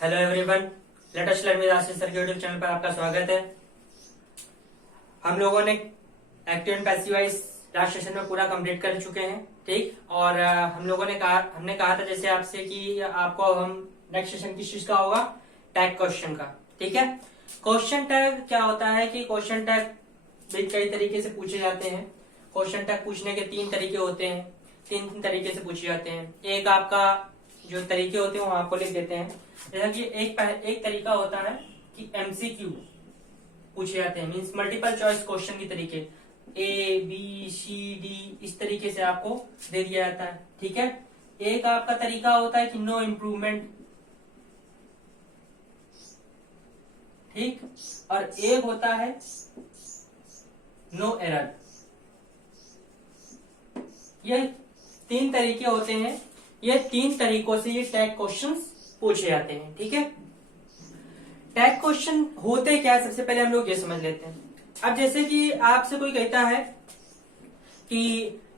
Hello everyone, let us learn with Ashish sir के YouTube channel पर आपका स्वागत है। हम लोगों ने active and passive voice last session में पूरा कंप्लीट कर चुके हैं, ठीक। और हमने कहा था जैसे आपसे कि आपको हम नेक्स्ट सेशन किस चीज का होगा, टैग क्वेश्चन का, ठीक है। क्वेश्चन टैग क्या होता है कि क्वेश्चन टैग भी कई तरीके से पूछे जाते हैं। क्वेश्चन टैग पूछने के तीन तरीके होते हैं, तीन तरीके से पूछे जाते हैं। एक आपका जो तरीके होते हैं वो आपको लिख देते हैं। जैसा कि एक तरीका होता है कि एमसीक्यू पूछे जाते हैं, मींस मल्टीपल चॉइस क्वेश्चन की तरीके, ए बी सी डी इस तरीके से आपको दे दिया जाता है, ठीक है। एक आपका तरीका होता है कि नो इम्प्रूवमेंट, ठीक, और एक होता है नो एरर। ये तीन तरीके होते हैं। ये तीन तरीकों से ये टैग क्वेश्चंस पूछे जाते हैं, ठीक है। टैग क्वेश्चन होते क्या है, सबसे पहले हम लोग ये समझ लेते हैं। अब जैसे कि आपसे कोई कहता है कि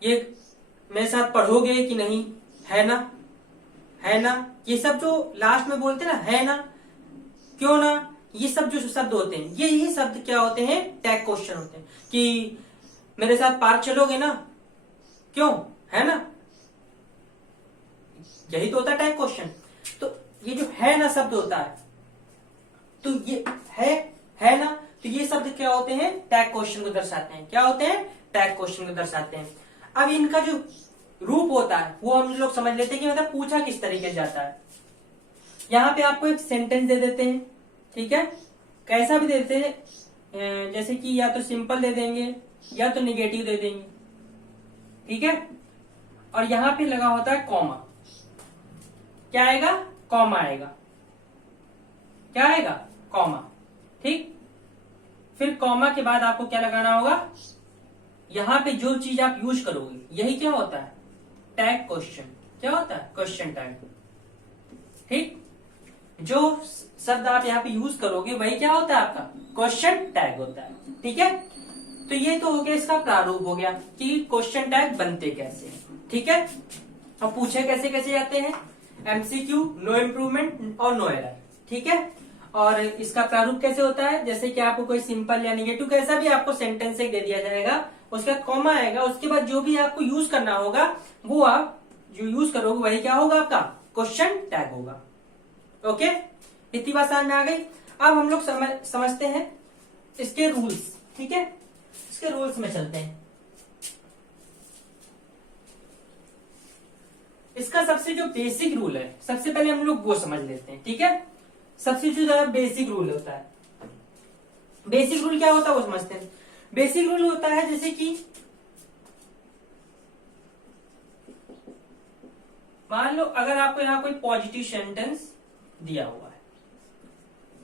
ये मेरे साथ पढ़ोगे कि नहीं, है ना, है ना, ये सब जो लास्ट में बोलते हैं ना, है ना, क्यों ना, ये सब जो शब्द होते हैं, ये शब्द क्या होते हैं, टैग क्वेश्चन होते हैं। कि मेरे साथ पार्क चलोगे ना, क्यों, है ना, यही तो होता है टैग क्वेश्चन। तो ये जो है ना शब्द होता है, तो ये है ना, तो ये शब्द क्या होते हैं, टैग क्वेश्चन को दर्शाते हैं। क्या होते हैं, टैग क्वेश्चन को दर्शाते हैं। अब इनका जो रूप होता है वो हम लोग समझ लेते हैं कि मतलब पूछा किस तरीके से जाता है। यहां पे आपको एक सेंटेंस दे देते हैं, ठीक है, कैसा भी दे देते हैं, जैसे कि या तो सिंपल दे देंगे या तो निगेटिव दे देंगे, ठीक है। और यहां पे लगा होता है कॉमा। क्या आएगा, कॉमा आएगा। क्या आएगा, कॉमा, ठीक। फिर कॉमा के बाद आपको क्या लगाना होगा, यहां पे जो चीज आप यूज करोगे यही क्या होता है, टैग क्वेश्चन। क्या होता है, क्वेश्चन टैग, ठीक। जो शब्द आप यहाँ पे यूज करोगे वही क्या होता है, आपका क्वेश्चन टैग होता है, ठीक है। तो ये तो हो गया, इसका प्रारूप हो गया कि क्वेश्चन टैग बनते कैसे, ठीक है। अब पूछे कैसे कैसे जाते हैं, एमसीक्यू, नो इम्प्रूवमेंट और नो एरर, ठीक है। और इसका प्रारूप कैसे होता है, जैसे कि आपको कोई सिंपल या निगेटिव कैसा भी आपको सेंटेंस दे दिया जाएगा, उसका कॉमा आएगा, उसके बाद जो भी आपको यूज करना होगा वो आप जो यूज करोगे वही क्या होगा, आपका क्वेश्चन टैग होगा। ओके, इतनी बात समझ में आ गई। अब हम लोग समझते हैं इसके रूल्स, ठीक है। इसके रूल्स में चलते हैं। इसका सबसे जो बेसिक रूल है, सबसे पहले हम लोग वो समझ लेते हैं, ठीक है। सबसे जो ज्यादा बेसिक रूल होता है, बेसिक रूल क्या होता है वो समझते हैं। बेसिक रूल होता है जैसे कि मान लो अगर आपको यहां कोई पॉजिटिव सेंटेंस दिया हुआ है,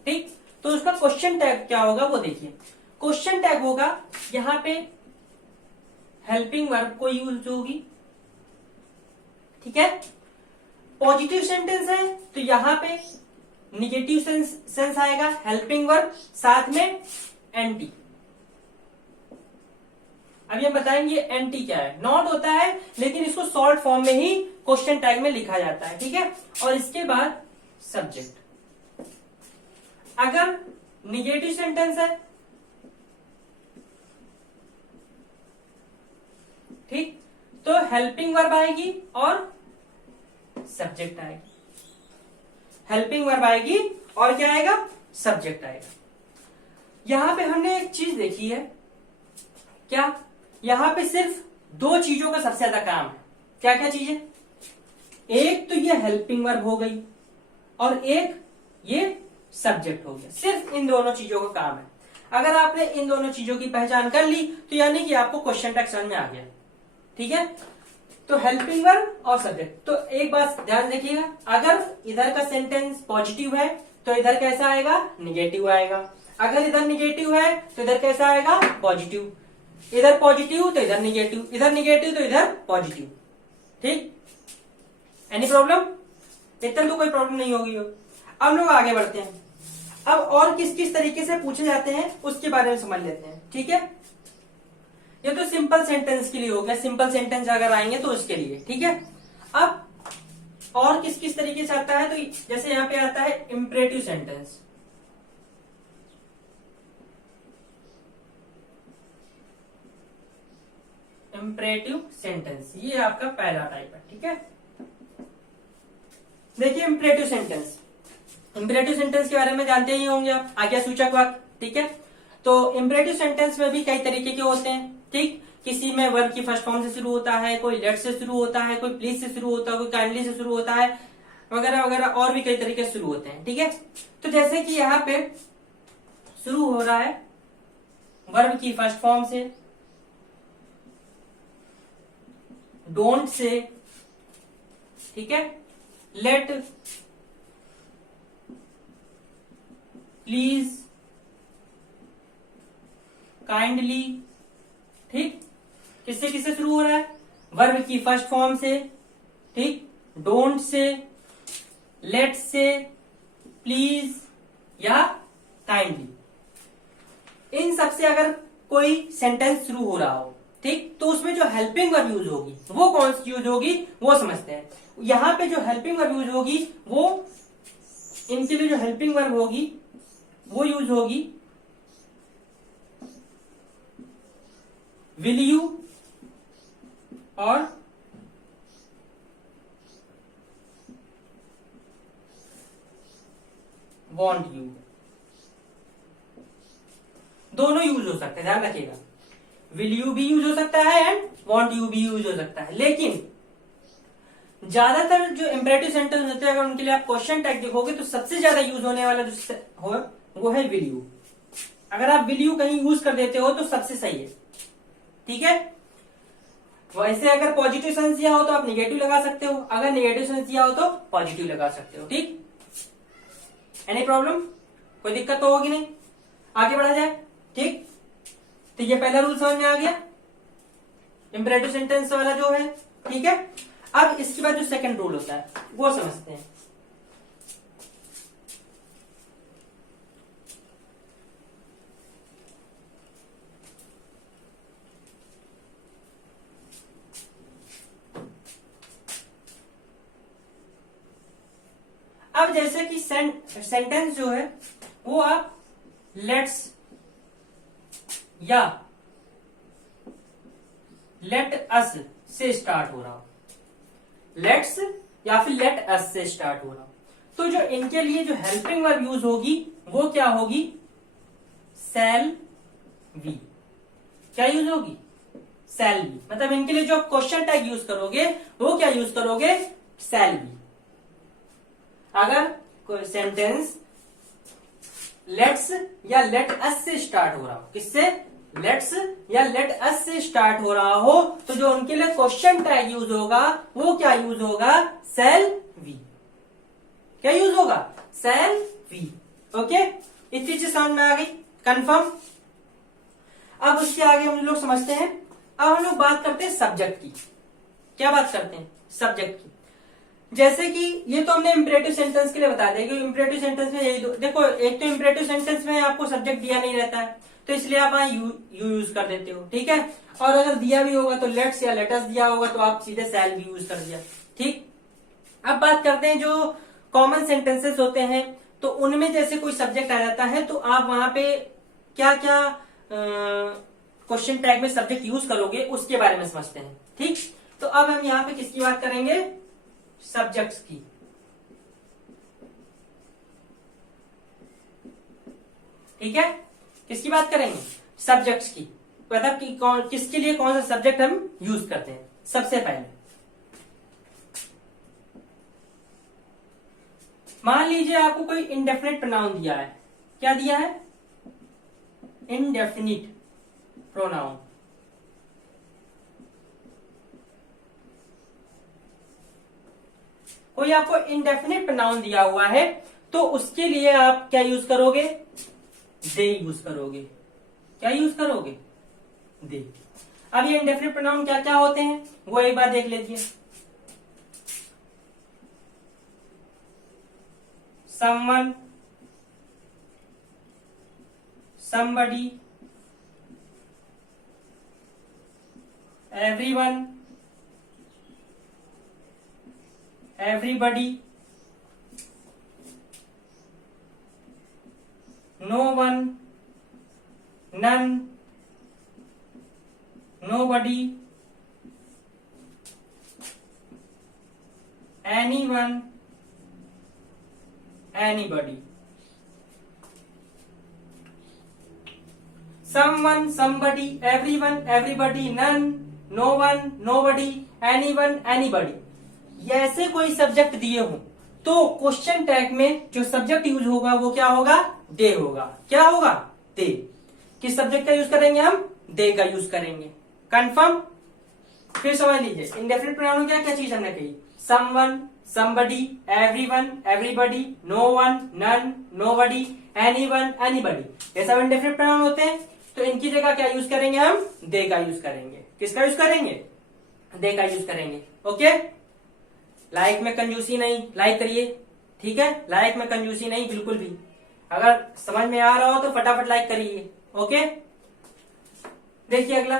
ठीक, तो उसका क्वेश्चन टैग क्या होगा वो देखिए। क्वेश्चन टैग होगा, यहां पे हेल्पिंग वर्ब को यूज होगी, ठीक है। पॉजिटिव सेंटेंस है तो यहां पे निगेटिव सेंस आएगा, हेल्पिंग वर्ब साथ में एंटी। अब ये बताएंगे एंटी क्या है, नॉट होता है लेकिन इसको शॉर्ट फॉर्म में ही क्वेश्चन टैग में लिखा जाता है, ठीक है। और इसके बाद सब्जेक्ट। अगर निगेटिव सेंटेंस है, ठीक, तो हेल्पिंग वर्ब आएगी और सब्जेक्ट आएगी। हेल्पिंग वर्ब आएगी और क्या आएगा, सब्जेक्ट आएगा। यहां पे हमने एक चीज देखी है, क्या, यहां पे सिर्फ दो चीजों का सबसे ज्यादा काम है। क्या क्या चीजें, एक तो ये हेल्पिंग वर्ब हो गई और एक ये सब्जेक्ट हो गया। सिर्फ इन दोनों चीजों का काम है। अगर आपने इन दोनों चीजों की पहचान कर ली तो यानी कि आपको क्वेश्चन टैग समझ में आ गया, ठीक है। तो हेल्पिंग वर्ब और सब्जेक्ट। तो एक बात ध्यान रखिएगा, अगर इधर का सेंटेंस पॉजिटिव है तो इधर कैसा आएगा, निगेटिव आएगा। अगर इधर निगेटिव है तो इधर कैसा आएगा, पॉजिटिव। इधर पॉजिटिव तो इधर निगेटिव, इधर निगेटिव तो इधर पॉजिटिव, ठीक। एनी प्रॉब्लम, इतना तो कोई प्रॉब्लम नहीं होगी। अब लोग आगे बढ़ते हैं। अब और किस किस तरीके से पूछे जाते हैं उसके बारे में समझ लेते हैं, ठीक है। ये तो सिंपल सेंटेंस के लिए हो गया, सिंपल सेंटेंस अगर आएंगे तो उसके लिए, ठीक है। अब और किस किस तरीके से आता है, तो जैसे यहां पे आता है इंपरेटिव सेंटेंस। इंपरेटिव सेंटेंस ये आपका पहला टाइप है, ठीक है। देखिए इंपरेटिव सेंटेंस, इंपरेटिव सेंटेंस के बारे में जानते ही होंगे आप, आज्ञा सूचक वाक्य, ठीक है। तो इंपरेटिव सेंटेंस में भी कई तरीके के होते हैं, ठीक। किसी में वर्ब की फर्स्ट फॉर्म से शुरू होता है, कोई लेट से शुरू होता है, कोई प्लीज से शुरू होता है, कोई काइंडली से शुरू होता है, वगैरह वगैरह, और भी कई तरीके से शुरू होते हैं, ठीक है। तो जैसे कि यहाँ पे शुरू हो रहा है वर्ब की फर्स्ट फॉर्म से, डोंट से, ठीक है, लेट, प्लीज, काइंडली, ठीक। किससे किससे शुरू हो रहा है, वर्ब की फर्स्ट फॉर्म से, ठीक, डोंट से, लेट से, प्लीज या काइंडली। इन सबसे अगर कोई सेंटेंस शुरू हो रहा हो, ठीक, तो उसमें जो हेल्पिंग वर्ब यूज होगी वो कौन सी यूज होगी वो समझते हैं। यहां पे जो हेल्पिंग वर्ब यूज होगी वो, इनके लिए जो हेल्पिंग वर्ब होगी वो यूज होगी विल यू और वॉन्ट यू, दोनों यूज हो सकते हैं, ध्यान रखिएगा। विल यू भी यूज हो सकता है एंड वॉन्ट यू भी यूज हो सकता है, लेकिन ज्यादातर जो इंपरेटिव सेंटेंस होते हैं अगर उनके लिए आप क्वेश्चन टैग देखोगे तो सबसे ज्यादा यूज होने वाला जो हो वो है विल यू। अगर आप विल यू कहीं यूज कर देते हो तो सबसे सही है, ठीक है। वैसे अगर पॉजिटिव सेंस दिया हो तो आप निगेटिव लगा सकते हो, अगर निगेटिव सेंस दिया हो तो पॉजिटिव लगा सकते हो, ठीक। एनी प्रॉब्लम, कोई दिक्कत तो होगी नहीं, आगे बढ़ा जाए, ठीक। तो ये पहला रूल समझ में आ गया इंपरेटिव सेंटेंस वाला जो है, ठीक है। अब इसके बाद जो सेकंड रूल होता है वो समझते हैं। अब जैसे कि सेंटेंस जो है वो आप लेट्स या लेट अस से स्टार्ट हो रहा हो, लेट्स या फिर लेट अस से स्टार्ट हो रहा हो, तो जो इनके लिए जो हेल्पिंग वर्ब यूज होगी वो क्या होगी, शैल बी। क्या यूज होगी, शैल बी। मतलब इनके लिए जो क्वेश्चन टैग यूज करोगे वो क्या यूज करोगे, शैल बी। अगर कोई सेंटेंस लेट्स या लेट अस से स्टार्ट हो रहा हो, किससे, लेट्स या लेट अस से स्टार्ट हो रहा हो, तो जो उनके लिए क्वेश्चन टैग यूज होगा वो क्या यूज होगा, शैल वी। क्या यूज होगा, शैल वी। ओके, इस चीज से समझ में आ गई, कंफर्म। अब उसके आगे हम लोग समझते हैं, अब हम लोग बात करते हैं सब्जेक्ट की। क्या बात करते हैं, सब्जेक्ट की। जैसे कि ये तो हमने इंपरेटिव सेंटेंस के लिए बता दिया कि इंपरेटिव सेंटेंस में यही देखो, एक तो इंपरेटिव सेंटेंस में आपको सब्जेक्ट दिया नहीं रहता है तो इसलिए आप वहां यू यूज कर देते हो, ठीक है। और अगर दिया भी होगा तो लेट्स या लेटस दिया होगा तो आप सीधे शैल भी यूज कर दिया, ठीक। अब बात करते हैं जो कॉमन सेंटेंसेस होते हैं, तो उनमें जैसे कोई सब्जेक्ट आ जाता है तो आप वहां पे क्या क्या क्वेश्चन टैग में सब्जेक्ट यूज करोगे उसके बारे में समझते हैं, ठीक। तो अब हम यहाँ पे किसकी बात करेंगे, सब्जेक्ट्स की, ठीक है। किसकी बात करेंगे, सब्जेक्ट्स की। मतलब कि किसके लिए कौन सा सब्जेक्ट हम यूज करते हैं। सबसे पहले मान लीजिए आपको कोई इंडेफिनिट प्रोनाउन दिया है, क्या दिया है, इंडेफिनिट प्रोनाउन। कोई आपको इंडेफिनिट प्रोनाउन दिया हुआ है तो उसके लिए आप क्या यूज करोगे, दे यूज करोगे। क्या यूज करोगे, दे। अब ये इंडेफिनिट प्रोनाउन क्या क्या होते हैं वो एक बार देख लीजिए। Someone, somebody, everyone, everybody, no one, none, nobody, anyone, anybody, someone, somebody, everyone, everybody, none, no one, nobody, anyone, anybody। ये ऐसे कोई सब्जेक्ट दिए हों तो क्वेश्चन टैग में जो सब्जेक्ट यूज होगा वो क्या होगा? दे होगा। क्या होगा? दे। किस सब्जेक्ट का यूज करेंगे हम? दे का यूज करेंगे। कंफर्म? फिर समझ लीजिए इंडेफिनिट प्रोनाउन क्या क्या चीज हमने कही? Someone, somebody, everyone, everybody, no one, none, nobody, anyone, anybody। ये सब इंडेफिनिट प्रोनाउन होते हैं तो इनकी जगह क्या यूज करेंगे हम? दे का यूज करेंगे। किसका यूज करेंगे? दे का यूज करेंगे। ओके? लाइक में कंजूसी नहीं, लाइक करिए। ठीक है? लाइक में कंजूसी नहीं बिल्कुल भी। अगर समझ में आ रहा हो तो फटाफट लाइक करिए। ओके? देखिए अगला,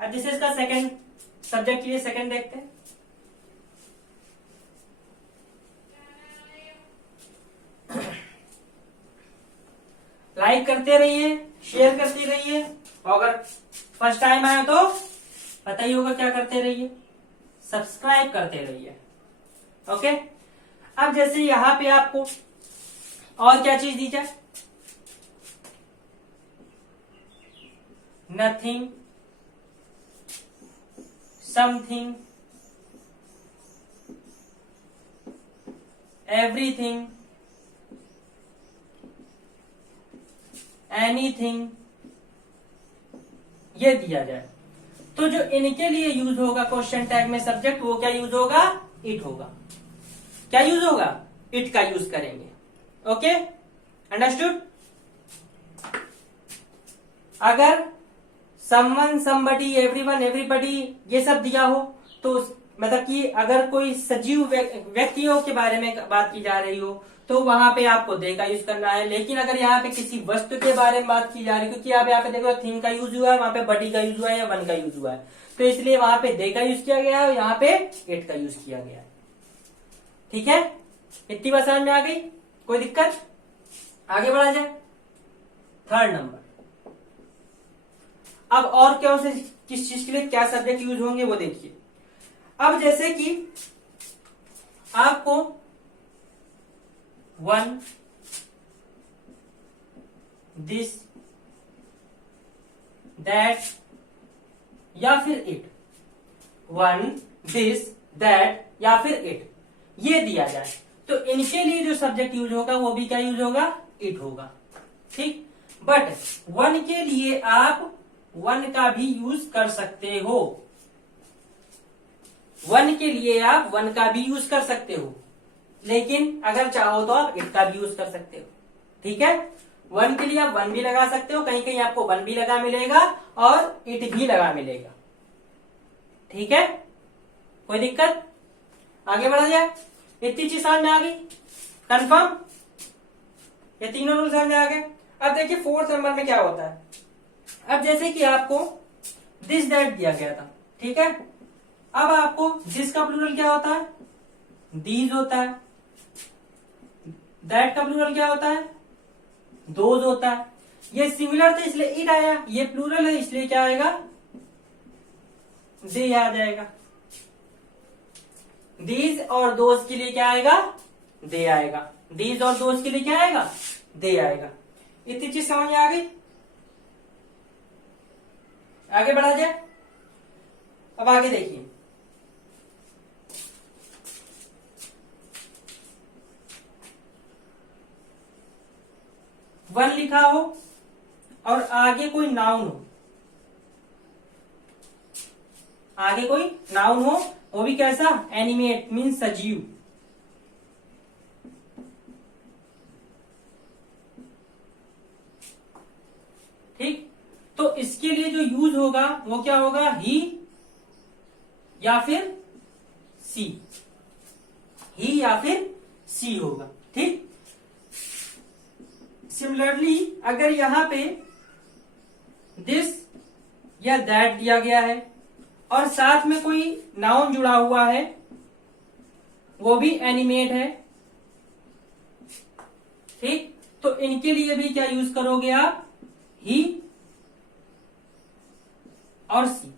अब दिस इज का सेकंड सब्जेक्ट, लिए सेकंड देखते हैं। लाइक करते रहिए, शेयर करते रहिए, और अगर फर्स्ट टाइम आया तो पता ही होगा क्या करते रहिए, सब्सक्राइब करते रहिए। ओके? अब जैसे यहां पे आपको और क्या चीज दी जाए? नथिंग, समथिंग, एवरीथिंग, एनीथिंग, ये दिया जाए तो जो इनके लिए यूज होगा क्वेश्चन टैग में सब्जेक्ट, वो क्या यूज होगा? इट होगा। क्या यूज होगा? इट का यूज करेंगे। ओके? अंडरस्टूड? अगर समवन, समबडी, एवरीवन, एवरीबडी ये सब दिया हो तो मतलब कि अगर कोई सजीव व्यक्तियों के बारे में बात की जा रही हो तो वहां पे आपको दे का यूज करना है। लेकिन अगर यहाँ पे किसी वस्तु के बारे में बात की जा रही है, क्योंकि आप यहाँ पे देखो थिंग का यूज हुआ है, वहां पे बडी का यूज हुआ है या वन का यूज हुआ है, तो इसलिए वहां पे दे का यूज किया गया है और यहाँ पे इट का यूज किया गया है। ठीक है? इतनी बात समझ में आ गई? कोई दिक्कत? आगे बढ़ा जाए। थर्ड नंबर, अब और क्या से किस चीज के लिए क्या सब्जेक्ट यूज होंगे वो देखिए। अब जैसे कि आपको वन, दिस, दैट या फिर इट, वन, दिस, दैट या फिर इट, ये दिया जाए तो इनके लिए जो सब्जेक्ट यूज होगा वो भी क्या यूज होगा? इट होगा। ठीक? बट वन के लिए आप वन का भी यूज कर सकते हो। वन के लिए आप वन का भी यूज कर सकते हो, लेकिन अगर चाहो तो आप इट का भी यूज कर सकते हो। ठीक है? वन के लिए आप वन भी लगा सकते हो, कहीं कहीं आपको वन भी लगा मिलेगा और इट भी लगा मिलेगा। ठीक है? कोई दिक्कत? आगे बढ़ा जाए। इतनी चीज समझ में आ गई? कंफर्म? ये तीनों रूल समझ में आ गए। अब देखिए फोर्थ नंबर में क्या होता है। अब जैसे कि आपको दिस दैट दिया गया था, ठीक है? अब आपको दिस का प्लूरल क्या होता है? दीज होता है। दैट का प्लूरल क्या होता है? दोज होता है। ये सिमिलर था इसलिए इट आया, ये प्लूरल है इसलिए क्या आएगा? दे आ जाएगा। दीज और दोज के लिए क्या आएगा? दे आएगा। दीज और दोज के लिए क्या आएगा? दे आएगा। इतनी चीज समझ में आ गई? आगे बढ़ा जाए। अब आगे देखिए, वन लिखा हो और आगे कोई नाउन हो, आगे कोई नाउन हो, वो भी कैसा? एनिमेट मीन्स सजीव। ठीक? तो इसके लिए जो यूज होगा वो क्या होगा? ही या फिर सी। ही या फिर सी होगा। ठीक? सिमिलरली अगर यहां पे दिस या दैट दिया गया है और साथ में कोई नाउन जुड़ा हुआ है वो भी एनिमेट है, ठीक। तो इनके लिए भी क्या यूज करोगे आप, ही और सी,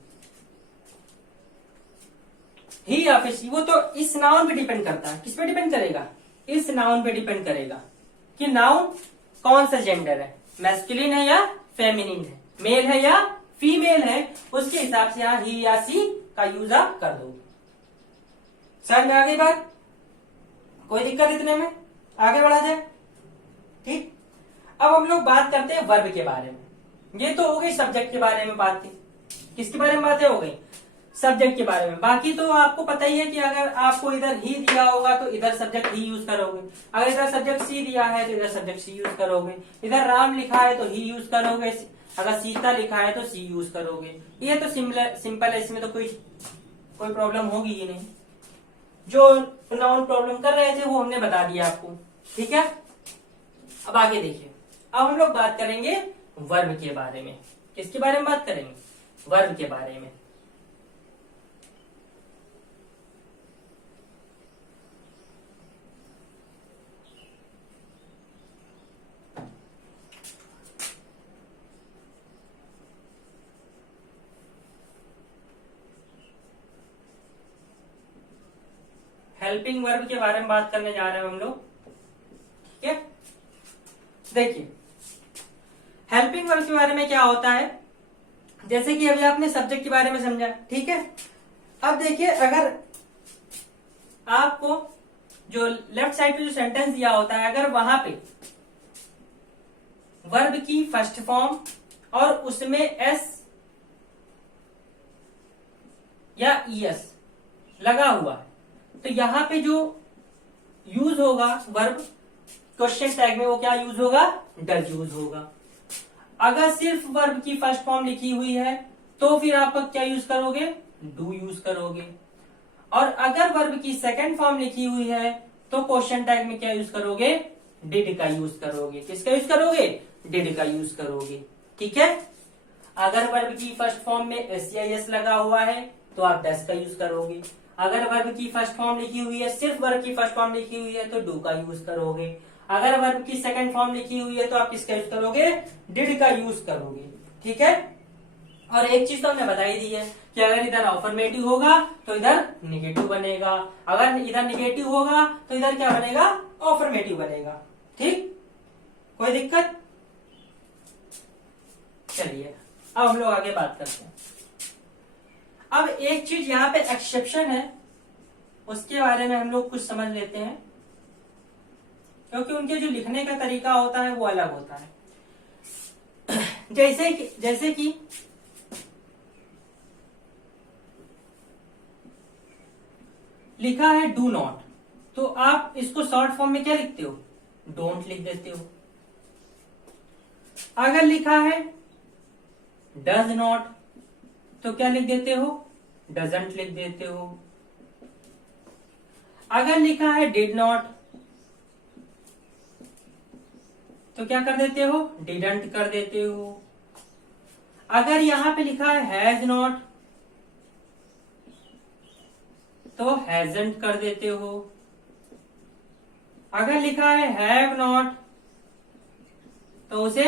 ही या फिर सी। वो तो इस नाउन पे डिपेंड करता है, किस पे डिपेंड करेगा, इस नाउन पे डिपेंड करेगा कि नाउन कौन सा जेंडर है, मैस्कुलिन है या फेमिनिन है, मेल है या फीमेल है, उसके हिसाब से यहां ही या सी का यूज आप कर दो। समझ में आ गई बात, कोई दिक्कत इतने में, आगे बढ़ा जाए, ठीक। अब हम लोग बात करते हैं वर्ब के बारे में। ये तो हो गई सब्जेक्ट के बारे में बातें, किसके बारे में बातें हो गई, सब्जेक्ट के बारे में। बाकी तो आपको पता ही है कि अगर आपको इधर ही दिया होगा तो इधर सब्जेक्ट ही यूज करोगे, अगर इधर सब्जेक्ट सी दिया है तो इधर सब्जेक्ट सी यूज करोगे, इधर राम लिखा है तो ही यूज करोगे, अगर सीता लिखा है तो सी यूज करोगे। ये तो सिंपल है, इसमें तो कोई प्रॉब्लम होगी ही नहीं। जो नाउन प्रॉब्लम कर रहे थे वो हमने बता दिया आपको, ठीक है। अब आगे देखिए, अब हम लोग बात करेंगे वर्ब के बारे में। किसके बारे में बात करेंगे, वर्ब के बारे में। हेल्पिंग वर्ब के बारे में बात करने जा रहे हैं हम लोग, ठीक है। देखिए हेल्पिंग वर्ब के बारे में क्या होता है, जैसे कि अभी आपने सब्जेक्ट के बारे में समझा, ठीक है। अब देखिए अगर आपको जो लेफ्ट साइड पे जो सेंटेंस दिया होता है, अगर वहां पे वर्ब की फर्स्ट फॉर्म और उसमें एस या ईएस लगा हुआ है, तो यहां पे जो यूज होगा वर्ब क्वेश्चन टैग में, वो क्या यूज होगा, डज यूज होगा। अगर सिर्फ वर्ब की फर्स्ट फॉर्म लिखी हुई है तो फिर आप क्या यूज करोगे, डू यूज करोगे। और अगर वर्ब की सेकंड फॉर्म लिखी हुई है तो क्वेश्चन टैग में क्या यूज करोगे, डिड का यूज करोगे। किसका यूज करोगे, डिड का यूज करोगे, ठीक है। अगर वर्ब की फर्स्ट फॉर्म में एस या एस लगा हुआ है तो आप डज का यूज करोगे। अगर वर्ब की फर्स्ट फॉर्म लिखी हुई है, सिर्फ वर्ब की फर्स्ट फॉर्म लिखी हुई है तो डू का यूज करोगे। अगर वर्ब की सेकंड फॉर्म लिखी हुई है तो आप किसका यूज करोगे, डिड का यूज करोगे, ठीक है। और एक चीज तो हमने बता ही दी है कि अगर इधर अफर्मेटिव होगा तो इधर निगेटिव बनेगा, अगर इधर निगेटिव होगा तो इधर क्या बनेगा, अफर्मेटिव बनेगा, ठीक। कोई दिक्कत, चलिए अब हम लोग आगे बात करते हैं। अब एक चीज यहाँ पे एक्सेप्शन है, उसके बारे में हम लोग कुछ समझ लेते हैं, क्योंकि उनके जो लिखने का तरीका होता है वो अलग होता है। जैसे कि लिखा है डू नॉट, तो आप इसको शॉर्ट फॉर्म में क्या लिखते हो, डोंट लिख देते हो। अगर लिखा है डज नॉट तो क्या लिख देते हो, डजंट लिख देते हो। अगर लिखा है डिड नॉट तो क्या कर देते हो, डिडंट कर देते हो। अगर यहां पे लिखा है हैज नॉट तो हैजंट कर देते हो। अगर लिखा है हैव नॉट तो उसे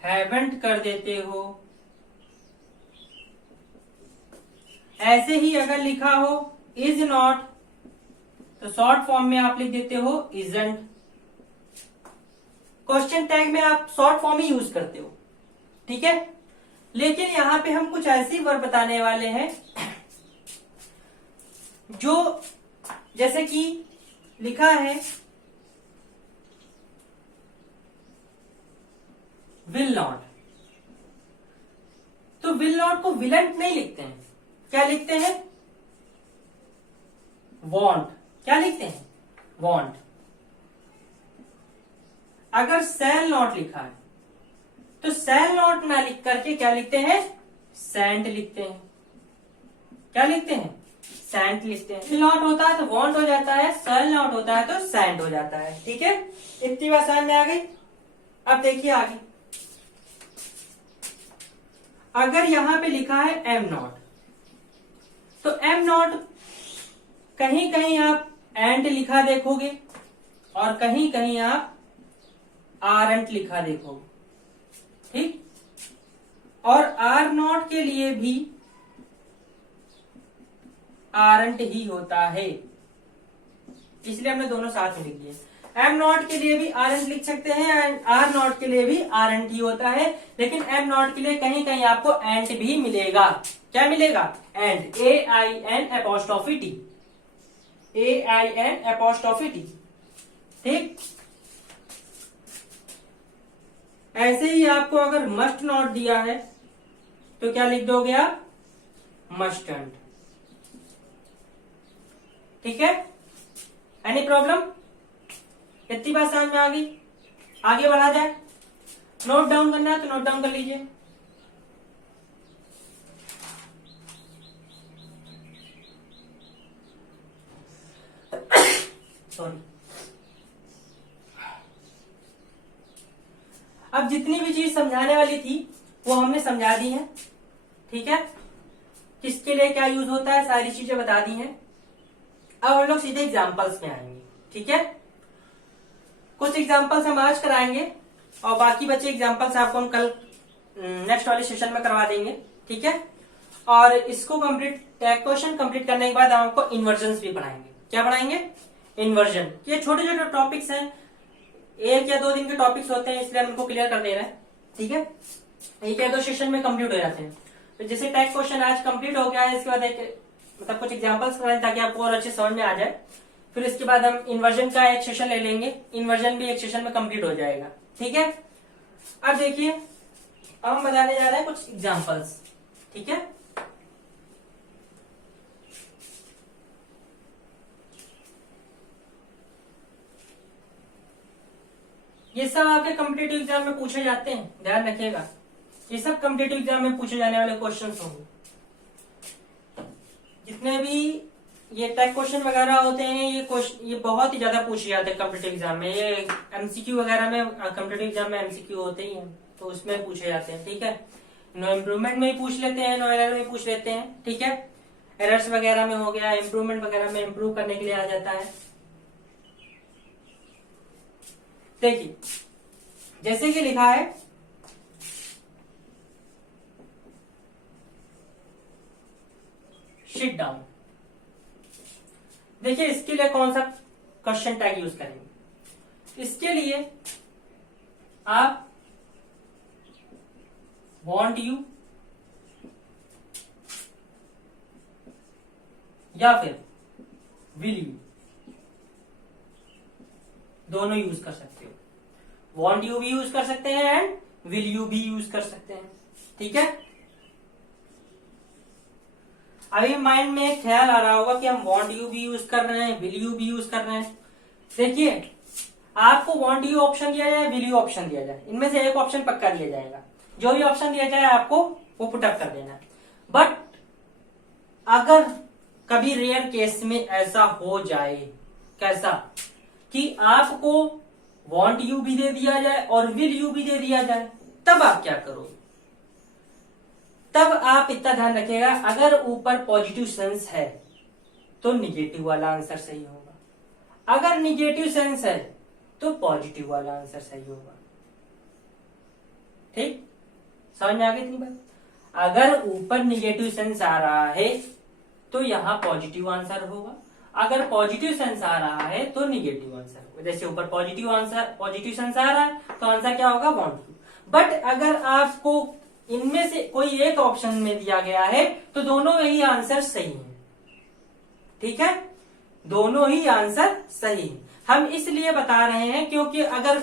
हैवंट कर देते हो। ऐसे ही अगर लिखा हो इज नॉट तो शॉर्ट फॉर्म में आप लिख देते हो इजंट। क्वेश्चन टैग में आप शॉर्ट फॉर्म ही यूज करते हो, ठीक है। लेकिन यहां पे हम कुछ ऐसी वर्ब बताने वाले हैं जो जैसे कि लिखा है विल नॉट, तो विल नॉट को विलेंट नहीं लिखते हैं, क्या लिखते हैं, वॉन्ट। क्या लिखते हैं, वॉन्ट। अगर सेल नॉट लिखा है तो सेल नॉट ना लिख करके क्या लिखते हैं, सेंट लिखते हैं। क्या लिखते हैं, सेंट लिखते हैं। सेल नॉट होता है तो वॉन्ट हो जाता है, सेल नॉट होता है तो सेंट हो जाता है, ठीक है। इतनी बात समझ में आ गई। अब देखिए आगे, अगर यहां पे लिखा है एम नॉट तो एम नॉट कहीं कहीं आप एंड लिखा देखोगे और कहीं कहीं आप आरंट लिखा देखोगे, ठीक। और आर नॉट के लिए भी आरंट ही होता है, इसलिए हमने दोनों साथ में लिख दिए। एम नॉट के लिए भी आरंट लिख सकते हैं एंड आर नॉट के लिए भी आरंट ही होता है, लेकिन एम नॉट के लिए कहीं कहीं आपको एंट भी मिलेगा। क्या मिलेगा? एंड, AIN''T, AIN''T, ठीक। ऐसे ही आपको अगर मस्ट नॉट दिया है तो क्या लिख दोगे आप? मस्टंट, ठीक है। Any problem? इतनी बात समझ में आ गई? आगे बढ़ा जाए। नोट डाउन करना है तो नोट डाउन कर लीजिए। सॉरी। अब जितनी भी चीज समझाने वाली थी वो हमने समझा दी है, ठीक है। किसके लिए क्या यूज होता है सारी चीजें बता दी हैं। अब हम लोग सीधे एग्जाम्पल्स में आएंगे, ठीक है। कुछ एग्जाम्पल्स हम आज कराएंगे और बाकी बचे एग्जाम्पल्स आपको हम कल नेक्स्ट वाले सेशन में करवा देंगे, ठीक है। और इसको कंप्लीट, टैग क्वेश्चन कंप्लीट करने के बाद हम आपको इन्वर्जन भी पढ़ाएंगे। क्या पढ़ाएंगे? इन्वर्जन। ये छोटे छोटे टॉपिक्स हैं, 1 या 2 दिन के टॉपिक्स होते हैं, इसलिए हम इनको क्लियर कर दे रहे हैं, ठीक है। 1 या 2 सेशन में कंप्लीट हो जाते हैं। तो जैसे टैग क्वेश्चन आज कंप्लीट हो गया है, इसके बाद एक मतलब कुछ एग्जाम्पल्स कराएं ताकि आपको और अच्छे समझ में आ जाए। फिर इसके बाद हम इन्वर्जन का एक सेशन ले लेंगे, इन्वर्जन भी एक सेशन में कंप्लीट हो जाएगा, ठीक है। अब देखिए, अब हम बताने जा रहे हैं कुछ एग्जाम्पल्स, ठीक है। ये सब आपके कॉम्पिटिटिव एग्जाम में पूछे जाते हैं, ध्यान रखिएगा। ये सब कॉम्पिटिटिव एग्जाम में पूछे जाने वाले क्वेश्चंस होंगे। जितने भी ये टैग क्वेश्चन वगैरह होते हैं, ये बहुत ही ज्यादा पूछे जाते हैं कॉम्पिटिटिव एग्जाम में। ये एमसीक्यू वगैरह में, कॉम्पिटिटिव एग्जाम में एमसीक्यू होते ही हैं, तो उसमें पूछे जाते हैं, ठीक है। नो इम्प्रूवमेंट में ही पूछ लेते हैं, नो एरर में पूछ लेते हैं, ठीक है। एरर्स वगैरह में हो गया, इम्प्रूवमेंट वगैरह में इम्प्रूव करने के लिए आ जाता है। देखिए, जैसे कि लिखा है शिट डाउन। देखिए, इसके लिए कौन सा क्वेश्चन टैग यूज करेंगे? इसके लिए आप वांट यू या फिर विल यू, दोनों यूज कर सकते हो। वांट यू भी यूज कर सकते हैं एंड विल यू भी यूज कर सकते हैं, ठीक है। अभी माइंड में एक ख्याल आ रहा होगा कि हम वांट यू भी यूज कर रहे हैं, विल यू भी यूज कर रहे हैं। देखिए, आपको वांट यू ऑप्शन दिया जाए, विल यू ऑप्शन दिया जाए, इनमें से एक ऑप्शन पक्का दिया जाएगा। जो भी ऑप्शन दिया जाए आपको वो पुटअप कर देना। बट अगर कभी रेयर केस में ऐसा हो जाए, कैसा कि आपको वांट यू भी दे दिया जाए और विल यू भी दे दिया जाए, तब आप क्या करोगे? तब आप इतना ध्यान रखिएगा, अगर ऊपर पॉजिटिव सेंस है तो निगेटिव वाला आंसर सही होगा, अगर निगेटिव सेंस है तो पॉजिटिव वाला आंसर सही होगा, ठीक। समझ में आ गई इतनी बात? अगर ऊपर निगेटिव सेंस आ रहा है तो यहाँ पॉजिटिव आंसर होगा, अगर पॉजिटिव सेंस आ रहा है तो निगेटिव आंसर होगा। जैसे ऊपर पॉजिटिव सेंस आ रहा है तो आंसर क्या होगा? Want to. बट अगर आपको इनमें से कोई एक ऑप्शन में दिया गया है तो दोनों ही आंसर सही है, ठीक है। दोनों ही आंसर सही है। हम इसलिए बता रहे हैं क्योंकि अगर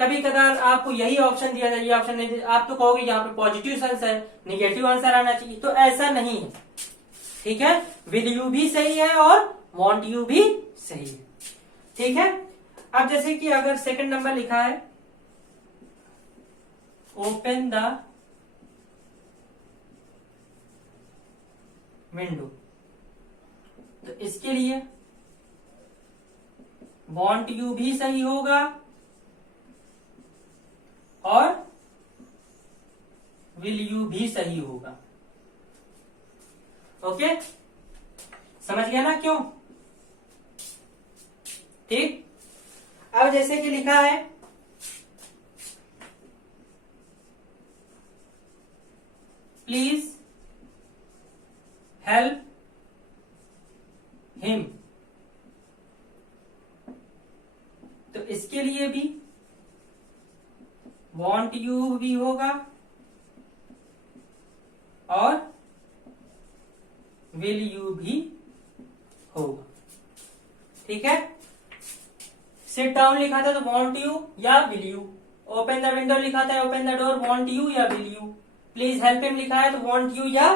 कभी कदार आपको यही ऑप्शन दिया जाए, ये ऑप्शन नहीं दिया, आप तो कहोगे यहाँ पे पॉजिटिव सेंस है, निगेटिव आंसर आना चाहिए, तो ऐसा नहीं है, ठीक है। विल यू भी सही है और वांट यू भी सही है, ठीक है। अब जैसे कि अगर सेकंड नंबर लिखा है ओपन द विंडो, तो इसके लिए वांट यू भी सही होगा और विल यू भी सही होगा। ओके, समझ गया ना क्यों? अब जैसे कि लिखा है प्लीज हेल्प हिम, तो इसके लिए भी want you भी होगा और will you भी होगा। ठीक है, सिट डाउन लिखा था तो want you या will you, open the window लिखा था open the door, want you या will you, please help him लिखा है तो want you या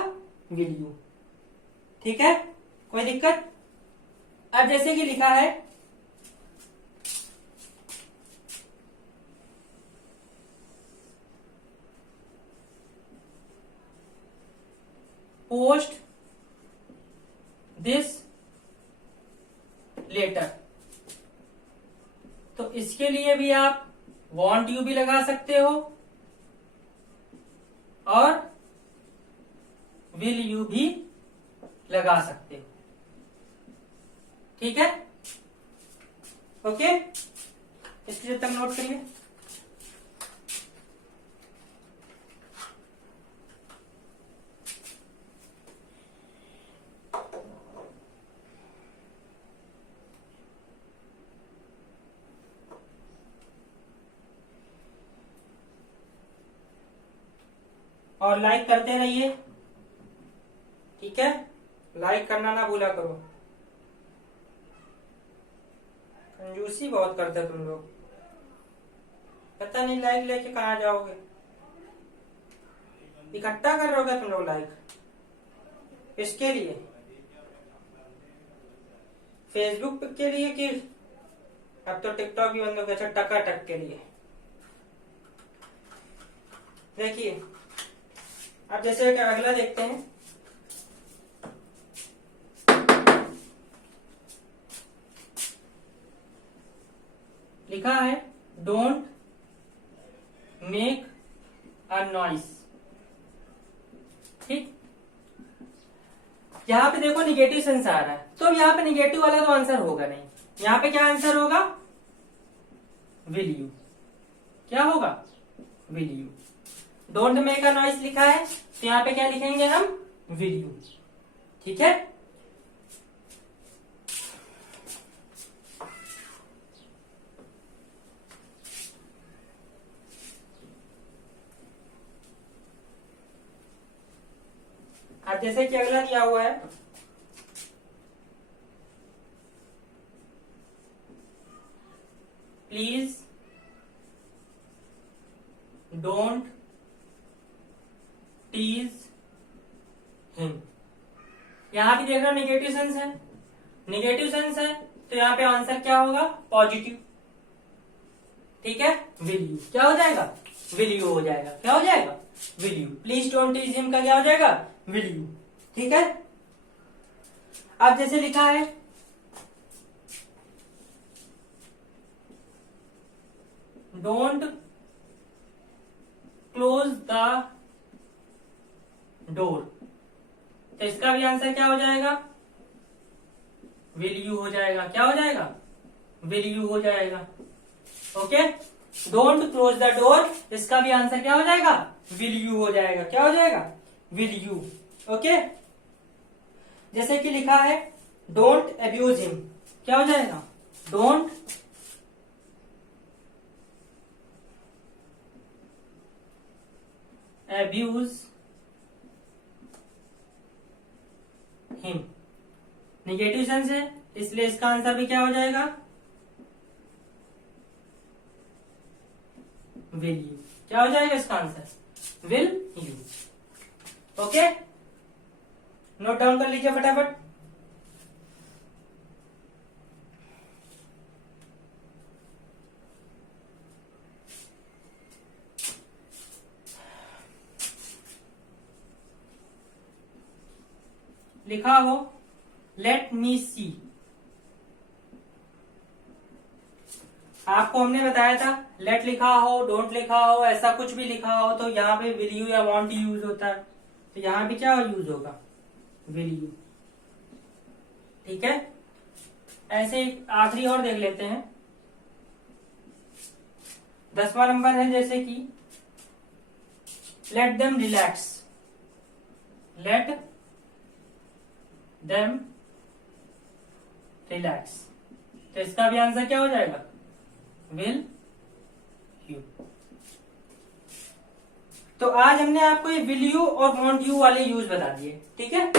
will you। ठीक है, कोई दिक्कत? अब जैसे कि लिखा है पोस्ट दिस लेटर, तो इसके लिए भी आप want you भी लगा सकते हो और will you भी लगा सकते हो। ठीक है, ओके, इसको जब तक नोट करिए। और लाइक करते रहिए। ठीक है, लाइक करना ना भूला करो, कंजूसी बहुत करते तुम लोग, पता नहीं लाइक लेके कहाँ जाओगे, इकट्ठा कर रहोगे तुम लोग लाइक, इसके लिए फेसबुक के लिए कि अब तो टिकटॉक भी बंद हो गया, टकाटक के लिए। देखिए अब जैसे कि अगला देखते हैं, लिखा है डोंट मेक अ नॉइस। ठीक, यहां पे देखो निगेटिव सेंस आ रहा है, तो यहां पे निगेटिव वाला तो आंसर होगा नहीं, यहां पे क्या आंसर होगा, विल यू। क्या होगा, will you. Don't make a noise लिखा है तो यहां पे क्या लिखेंगे हम, विल यू। ठीक है, अब जैसे कि अगला दिया हुआ है, प्लीज डोंट टीज हिम। यहां भी देख रहे हो निगेटिव सेंस है, निगेटिव सेंस है तो यहां पे आंसर क्या होगा, पॉजिटिव। ठीक है, विल यू क्या हो जाएगा, विल यू हो जाएगा। क्या हो जाएगा, will you. Please don't tease him का क्या हो जाएगा, विल यू। ठीक है, अब जैसे लिखा है डोंट क्लोज द डोर, तो इसका भी आंसर क्या हो जाएगा, विल यू हो जाएगा। क्या हो जाएगा, विल यू हो जाएगा। Okay, don't close the door, इसका भी आंसर क्या हो जाएगा, विल यू हो जाएगा। क्या हो जाएगा, विल यू। ओके, जैसे कि लिखा है डोंट अब्यूज हिम, क्या हो जाएगा, don't abuse him. Negative sense है इसलिए इसका आंसर भी क्या हो जाएगा, विल यू। क्या हो जाएगा इसका answer, will you. Okay, note down कर लीजिए फटाफट। लिखा हो लेट मी सी, आपको हमने बताया था लेट लिखा हो, डोंट लिखा हो, ऐसा कुछ भी लिखा हो तो यहाँ पे विल यू या वांट यू यूज होता है, तो यहाँ भी क्या यूज होगा, विल यू। ठीक है, ऐसे आखिरी और देख लेते हैं, 10वां नंबर है जैसे कि let them relax, let them relax. तो इसका भी आंसर क्या हो जाएगा? Will you. तो आज हमने आपको ये विल यू और वॉन्ट यू वाले यूज बता दिए, ठीक है।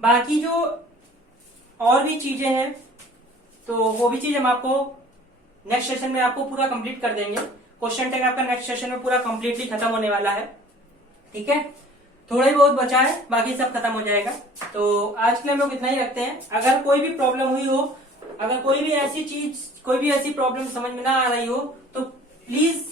बाकी जो और भी चीजें हैं तो वो भी चीज हम आपको नेक्स्ट सेशन में आपको पूरा कंप्लीट कर देंगे। क्वेश्चन टैग आपका नेक्स्ट सेशन में पूरा कंप्लीटली खत्म होने वाला है, ठीक है। थोड़ा ही बहुत बचा है, बाकी सब खत्म हो जाएगा। तो आज के लिए हम लोग इतना ही रखते हैं। अगर कोई भी प्रॉब्लम हुई हो, अगर कोई भी ऐसी प्रॉब्लम समझ में ना आ रही हो तो प्लीज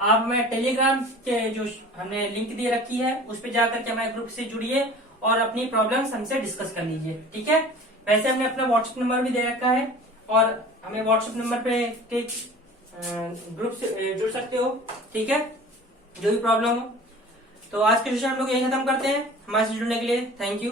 आप हमें टेलीग्राम के जो हमने लिंक दे रखी है उस पर जाकर के हमारे ग्रुप से जुड़िए और अपनी प्रॉब्लम्स हमसे डिस्कस कर लीजिए, ठीक है। वैसे हमने अपना व्हाट्सएप नंबर भी दे रखा है और हमें व्हाट्सएप नंबर पे ग्रुप से जुड़ सकते हो, ठीक है, जो भी प्रॉब्लम हो। तो आज के सेशन हम लोग यही खत्म करते हैं। हमारे से जुड़ने के लिए थैंक यू।